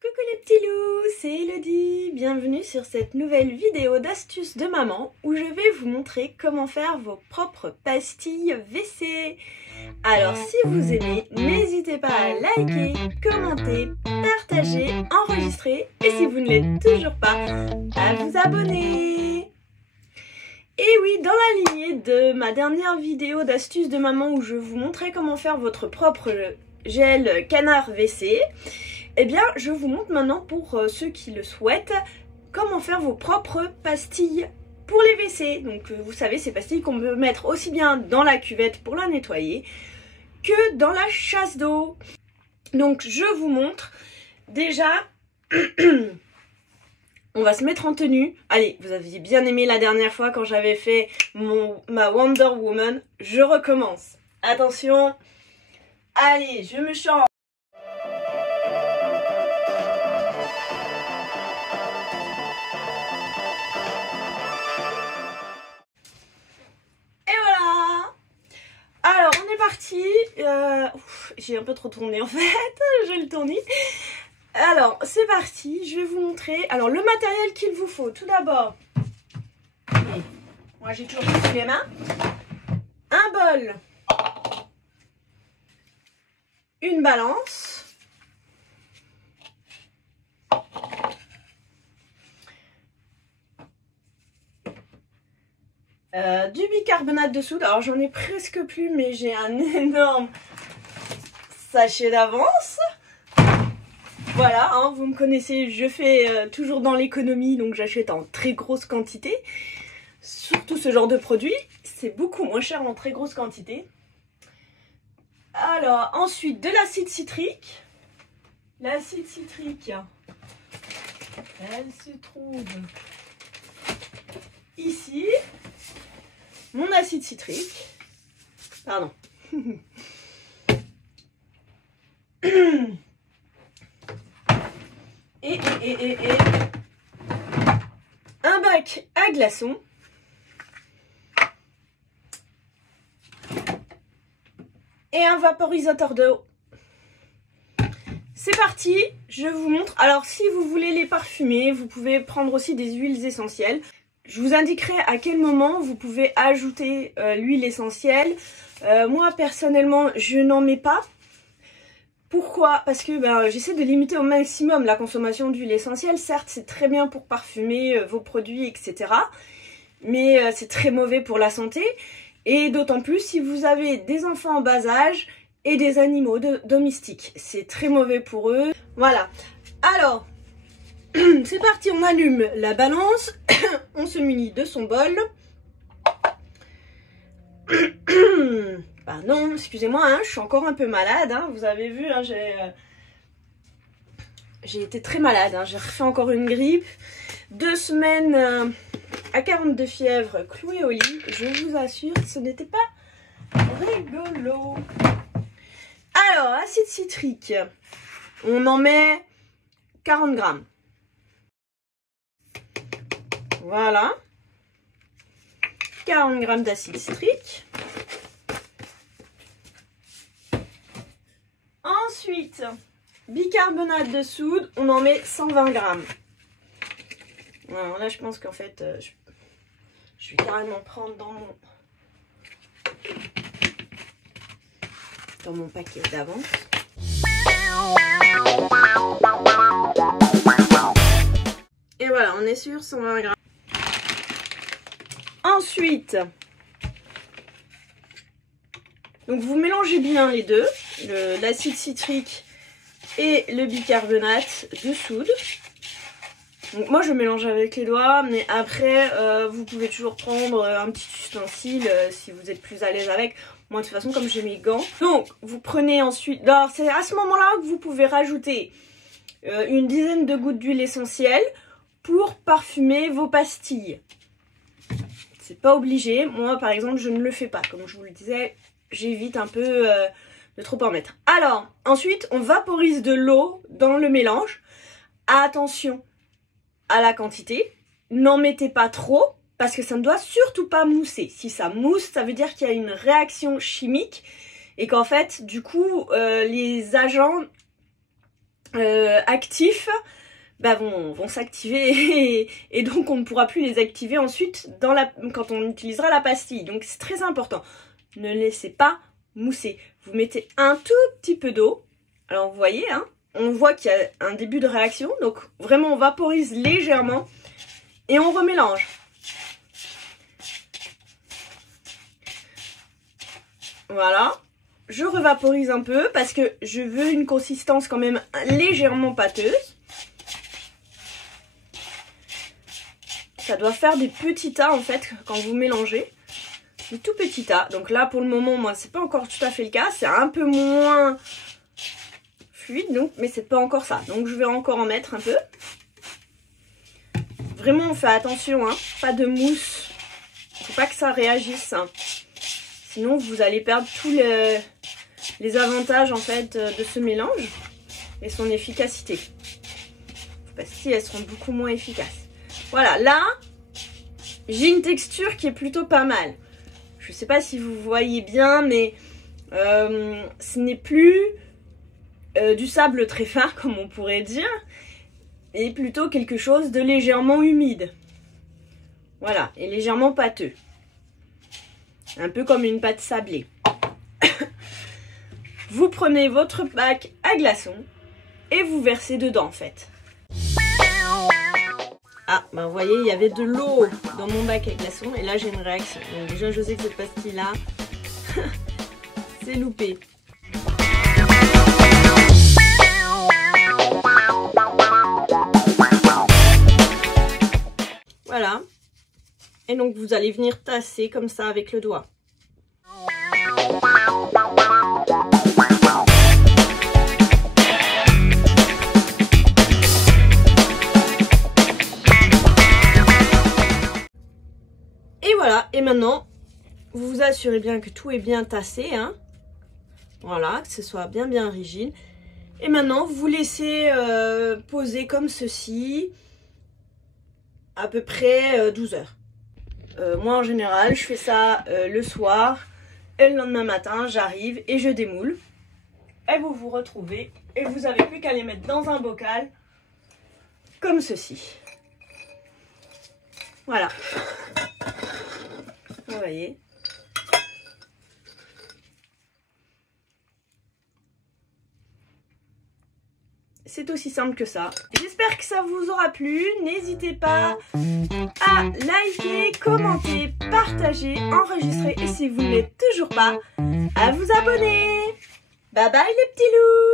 Coucou les petits loups, c'est Elodie. Bienvenue sur cette nouvelle vidéo d'astuces de maman où je vais vous montrer comment faire vos propres pastilles WC. Alors si vous aimez, n'hésitez pas à liker, commenter, partager, enregistrer et si vous ne l'êtes toujours pas, à vous abonner. Et oui, dans la lignée de ma dernière vidéo d'astuces de maman où je vous montrais comment faire votre propre gel canard WC, eh bien, je vous montre maintenant pour ceux qui le souhaitent, comment faire vos propres pastilles pour les WC. Donc, vous savez, ces pastilles qu'on peut mettre aussi bien dans la cuvette pour la nettoyer que dans la chasse d'eau. Donc, je vous montre. Déjà, on va se mettre en tenue. Allez, vous aviez bien aimé la dernière fois quand j'avais fait ma Wonder Woman. Je recommence. Attention. Allez, je me change. Alors, on est parti. J'ai un peu trop tourné en fait. Je vais le tourner. Alors, c'est parti. Je vais vous montrer. Alors, le matériel qu'il vous faut. Tout d'abord, moi j'ai toujours sous les mains. Un bol. Une balance. Du bicarbonate de soude. Alors j'en ai presque plus, mais j'ai un énorme sachet d'avance. Voilà, hein, vous me connaissez, je fais toujours dans l'économie, donc j'achète en très grosse quantité. Surtout ce genre de produit, c'est beaucoup moins cher en très grosse quantité. Alors ensuite de l'acide citrique. L'acide citrique, elle se trouve ici. Mon acide citrique, pardon, et un bac à glaçons, et un vaporisateur d'eau. C'est parti, je vous montre. Alors si vous voulez les parfumer, vous pouvez prendre aussi des huiles essentielles. Je vous indiquerai à quel moment vous pouvez ajouter l'huile essentielle. Moi, personnellement, je n'en mets pas. Pourquoi? Parce que j'essaie de limiter au maximum la consommation d'huile essentielle. Certes, c'est très bien pour parfumer vos produits, etc. Mais c'est très mauvais pour la santé. Et d'autant plus si vous avez des enfants en bas âge et des animaux domestiques. C'est très mauvais pour eux. Voilà. Alors, c'est parti, on allume la balance. On se munit de son bol. Pardon, excusez-moi, hein, je suis encore un peu malade. Hein, vous avez vu, hein, j'ai été très malade. Hein, j'ai refait encore une grippe. 2 semaines à 42 fièvres, clouée au lit. Je vous assure, ce n'était pas rigolo. Alors, acide citrique. On en met 40 grammes. Voilà. 40 grammes d'acide citrique. Ensuite, bicarbonate de soude, on en met 120 grammes. Alors là, je pense qu'en fait, je vais carrément prendre dans mon paquet d'avance. Et voilà, on est sur 120 grammes. Ensuite, donc vous mélangez bien les deux, l'acide citrique et le bicarbonate de soude. Donc moi je mélange avec les doigts, mais après vous pouvez toujours prendre un petit ustensile si vous êtes plus à l'aise avec. Moi de toute façon comme j'ai mes gants. Donc vous prenez ensuite, alors c'est à ce moment-là que vous pouvez rajouter une dizaine de gouttes d'huile essentielle pour parfumer vos pastilles. C'est pas obligé. Moi, par exemple, je ne le fais pas. Comme je vous le disais, j'évite un peu de trop en mettre. Alors, ensuite, on vaporise de l'eau dans le mélange. Attention à la quantité. N'en mettez pas trop parce que ça ne doit surtout pas mousser. Si ça mousse, ça veut dire qu'il y a une réaction chimique et qu'en fait, du coup, les agents actifs vont s'activer et donc on ne pourra plus les activer ensuite quand on utilisera la pastille. Donc c'est très important. Ne laissez pas mousser. Vous mettez un tout petit peu d'eau. Alors vous voyez, hein, on voit qu'il y a un début de réaction. Donc vraiment on vaporise légèrement et on remélange. Voilà. Je revaporise un peu parce que je veux une consistance quand même légèrement pâteuse. Ça doit faire des petits tas en fait quand vous mélangez. Des tout petits tas. Donc là pour le moment moi c'est pas encore tout à fait le cas. C'est un peu moins fluide donc, mais c'est pas encore ça. Donc je vais encore en mettre un peu. Vraiment on fait attention, hein. Pas de mousse. Faut pas que ça réagisse. Hein. Sinon vous allez perdre tous les avantages en fait de ce mélange et son efficacité. Les pastilles elles seront beaucoup moins efficaces. Voilà, là, j'ai une texture qui est plutôt pas mal. Je sais pas si vous voyez bien, mais ce n'est plus du sable très fin, comme on pourrait dire, et plutôt quelque chose de légèrement humide. Voilà, et légèrement pâteux. Un peu comme une pâte sablée. Vous prenez votre bac à glaçons et vous versez dedans, en fait. Ah, ben vous voyez, il y avait de l'eau dans mon bac à glaçons et là j'ai une réaction. Donc déjà je sais que cette pastille-là, c'est loupé. Voilà. Et donc vous allez venir tasser comme ça avec le doigt. Voilà, et maintenant, vous vous assurez bien que tout est bien tassé, hein. Voilà, que ce soit bien rigide. Et maintenant, vous laissez poser comme ceci, à peu près 12 heures. Moi, en général, je fais ça le soir, et le lendemain matin, j'arrive et je démoule. Et vous vous retrouvez, et vous n'avez plus qu'à les mettre dans un bocal, comme ceci. Voilà. Vous voyez. C'est aussi simple que ça. J'espère que ça vous aura plu. N'hésitez pas à liker, commenter, partager, enregistrer et si vous ne l'êtes toujours pas, à vous abonner. Bye bye les petits loups.